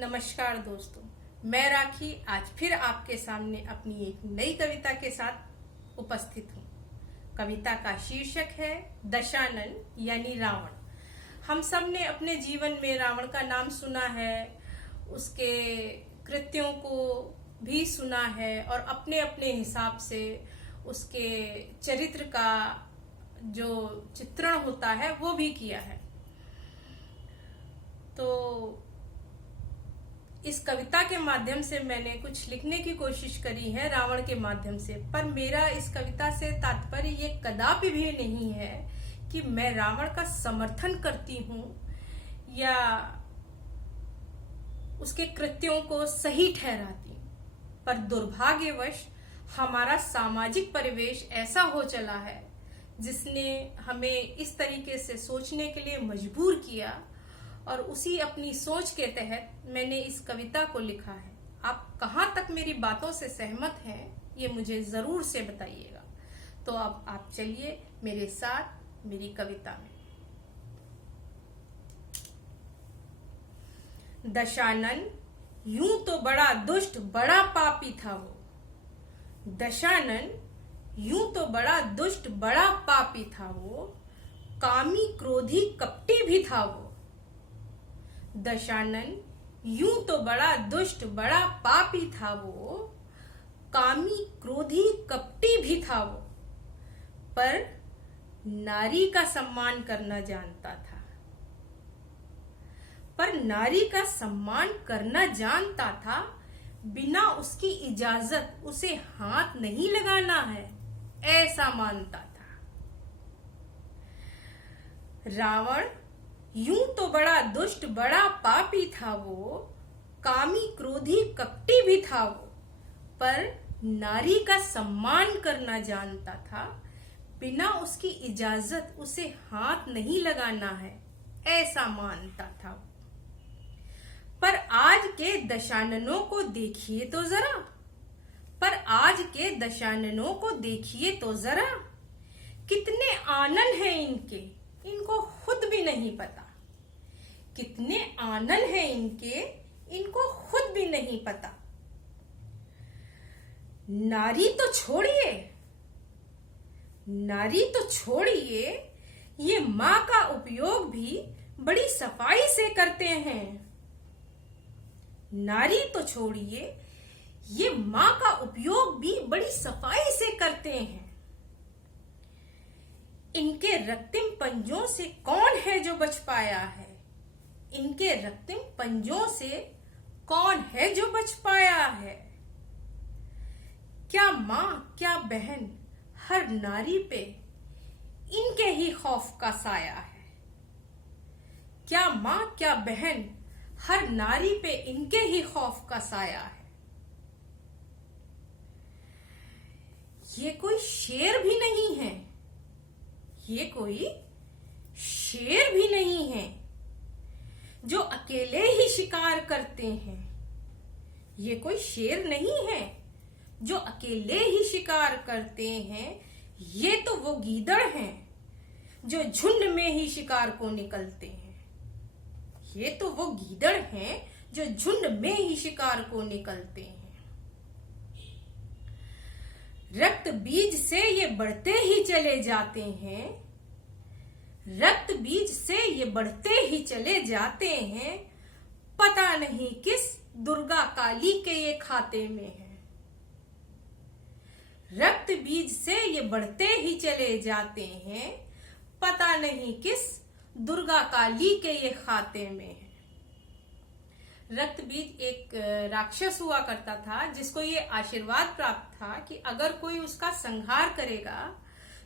नमस्कार दोस्तों, मैं राखी आज फिर आपके सामने अपनी एक नई कविता के साथ उपस्थित हूँ। कविता का शीर्षक है दशानन यानी रावण। हम सब ने अपने जीवन में रावण का नाम सुना है, उसके कृत्यों को भी सुना है और अपने अपने हिसाब से उसके चरित्र का जो चित्रण होता है वो भी किया है। तो इस कविता के माध्यम से मैंने कुछ लिखने की कोशिश करी है रावण के माध्यम से, पर मेरा इस कविता से तात्पर्य ये कदापि भी नहीं है कि मैं रावण का समर्थन करती हूँ या उसके कृत्यों को सही ठहराती हूँ। पर दुर्भाग्यवश हमारा सामाजिक परिवेश ऐसा हो चला है जिसने हमें इस तरीके से सोचने के लिए मजबूर किया और उसी अपनी सोच के तहत मैंने इस कविता को लिखा है। आप कहाँ तक मेरी बातों से सहमत हैं ये मुझे जरूर से बताइएगा। तो अब आप चलिए मेरे साथ मेरी कविता में। दशानन यूं तो बड़ा दुष्ट बड़ा पापी था वो। दशानन यूं तो बड़ा दुष्ट बड़ा पापी था वो, कामी क्रोधी कपटी भी था वो। दशानन यूं तो बड़ा दुष्ट बड़ा पापी था वो, कामी क्रोधी कपटी भी था वो, पर नारी का सम्मान करना जानता था। पर नारी का सम्मान करना जानता था, बिना उसकी इजाजत उसे हाथ नहीं लगाना है, ऐसा मानता था। रावण यूं तो बड़ा दुष्ट बड़ा पापी था वो, कामी क्रोधी कपटी भी था वो, पर नारी का सम्मान करना जानता था, बिना उसकी इजाजत उसे हाथ नहीं लगाना है, ऐसा मानता था। पर आज के दशाननों को देखिए तो जरा, पर आज के दशाननों को देखिए तो जरा, कितने आनन हैं इनके, इनको खुद भी नहीं पता। कितने आनन हैं इनके, इनको खुद भी नहीं पता। नारी तो छोड़िए, नारी तो छोड़िए, ये माँ का उपयोग भी बड़ी सफाई से करते हैं। नारी तो छोड़िए, ये माँ का उपयोग भी बड़ी सफाई से करते हैं। इनके रक्तिम पंजों से कौन है जो बच पाया है, इनके रक्तिम पंजों से कौन है जो बच पाया है। क्या माँ क्या बहन हर नारी पे इनके ही खौफ का साया है। क्या माँ क्या बहन हर नारी पे इनके ही खौफ का साया है। ये कोई शेर भी नहीं है, ये कोई शेर भी नहीं है जो अकेले ही शिकार करते हैं। ये कोई शेर नहीं है जो अकेले ही शिकार करते हैं। ये तो वो गीदड़ हैं जो झुंड में ही शिकार को निकलते हैं। ये तो वो गीदड़ हैं जो झुंड में ही शिकार को निकलते हैं। रक्त बीज से ये बढ़ते ही चले जाते हैं, रक्त बीज से ये बढ़ते ही चले जाते हैं। पता नहीं किस दुर्गा काली के ये खाते में है। रक्त बीज से ये बढ़ते ही चले जाते हैं, पता नहीं किस दुर्गा काली के ये खाते में है। रक्त बीज एक राक्षस हुआ करता था जिसको ये आशीर्वाद प्राप्त था कि अगर कोई उसका संहार करेगा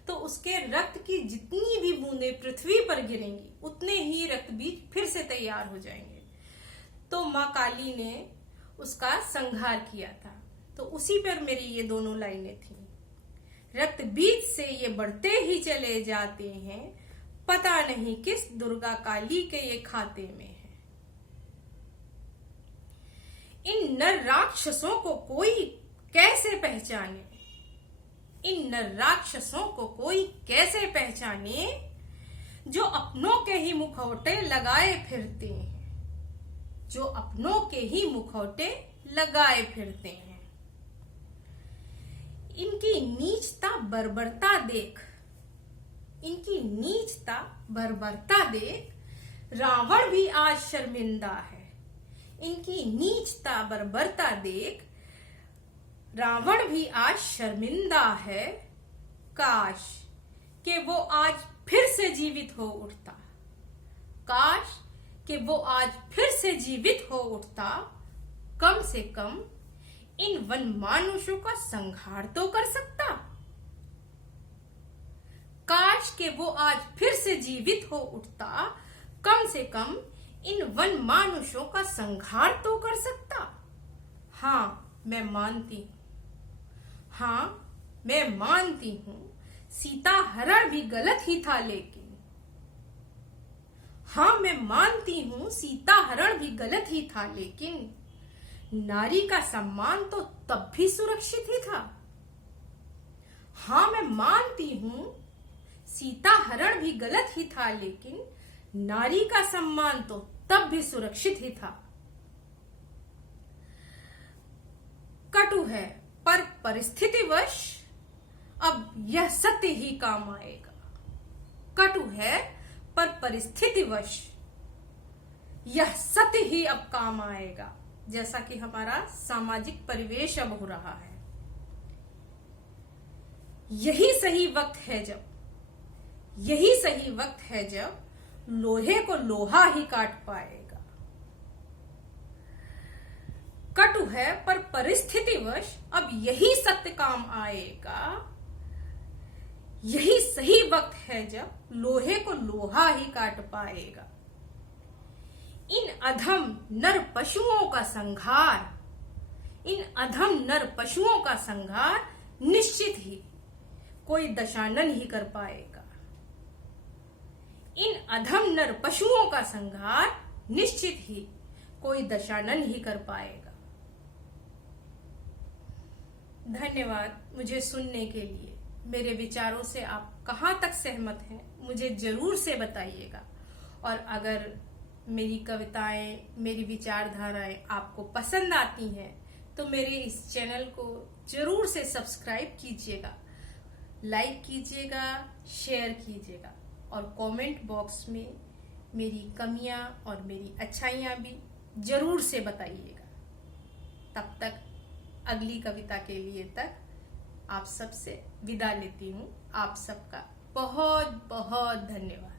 तो उसके रक्त की जितनी भी बूंदें पृथ्वी पर गिरेंगी उतने ही रक्त बीज फिर से तैयार हो जाएंगे। तो माँ काली ने उसका संहार किया था। तो उसी पर मेरी ये दोनों लाइनें थी। रक्त बीज से ये बढ़ते ही चले जाते हैं, पता नहीं किस दुर्गा काली के ये खाते में है। इन नर राक्षसों को कोई कैसे पहचाने, इन नर राक्षसों को कोई कैसे पहचाने जो अपनों के ही मुखौटे लगाए फिरते हैं, जो अपनों के ही मुखौटे लगाए फिरते हैं। इनकी नीचता बर्बरता देख, इनकी नीचता बर्बरता देख रावण भी आज शर्मिंदा है। इनकी नीचता बर्बरता देख रावण भी आज शर्मिंदा है। काश कि वो आज फिर से जीवित हो उठता, काश कि वो आज फिर से जीवित हो उठता। कम से कम इन वन मानुषों का संहार तो कर सकता। काश कि वो आज फिर से जीवित हो उठता, कम से कम इन वन मानुषों का संहार तो कर सकता। हाँ मैं मानती हूं, हाँ मैं मानती हूं, सीता हरण भी गलत ही था, लेकिन हाँ मैं मानती हूं, सीता हरण भी गलत ही था, लेकिन नारी का सम्मान तो तब भी सुरक्षित ही था। हाँ मैं मानती हूं, सीता हरण भी गलत ही था, लेकिन नारी का सम्मान तो तब भी सुरक्षित ही था। कटु है पर परिस्थितिवश अब यह सत्य ही काम आएगा। कटु है पर परिस्थितिवश यह सत्य ही अब काम आएगा। जैसा कि हमारा सामाजिक परिवेश अब हो रहा है, यही सही वक्त है जब, यही सही वक्त है जब लोहे को लोहा ही काट पाएगा। कटु है पर परिस्थितिवश अब यही सत्य काम आएगा। यही सही वक्त है जब लोहे को लोहा ही काट पाएगा। इन अधम नर पशुओं का संहार, इन अधम नर पशुओं का संहार निश्चित ही कोई दशानन ही कर पाएगा। इन अधम नर पशुओं का संहार निश्चित ही कोई दशानन ही कर पाएगा। धन्यवाद मुझे सुनने के लिए। मेरे विचारों से आप कहाँ तक सहमत हैं मुझे जरूर से बताइएगा। और अगर मेरी कविताएं, मेरी विचारधाराएं आपको पसंद आती हैं तो मेरे इस चैनल को जरूर से सब्सक्राइब कीजिएगा, लाइक कीजिएगा, शेयर कीजिएगा और कमेंट बॉक्स में मेरी कमियां और मेरी अच्छाइयां भी जरूर से बताइएगा। तब तक अगली कविता के लिए तक आप सबसे विदा लेती हूँ। आप सबका बहुत बहुत धन्यवाद।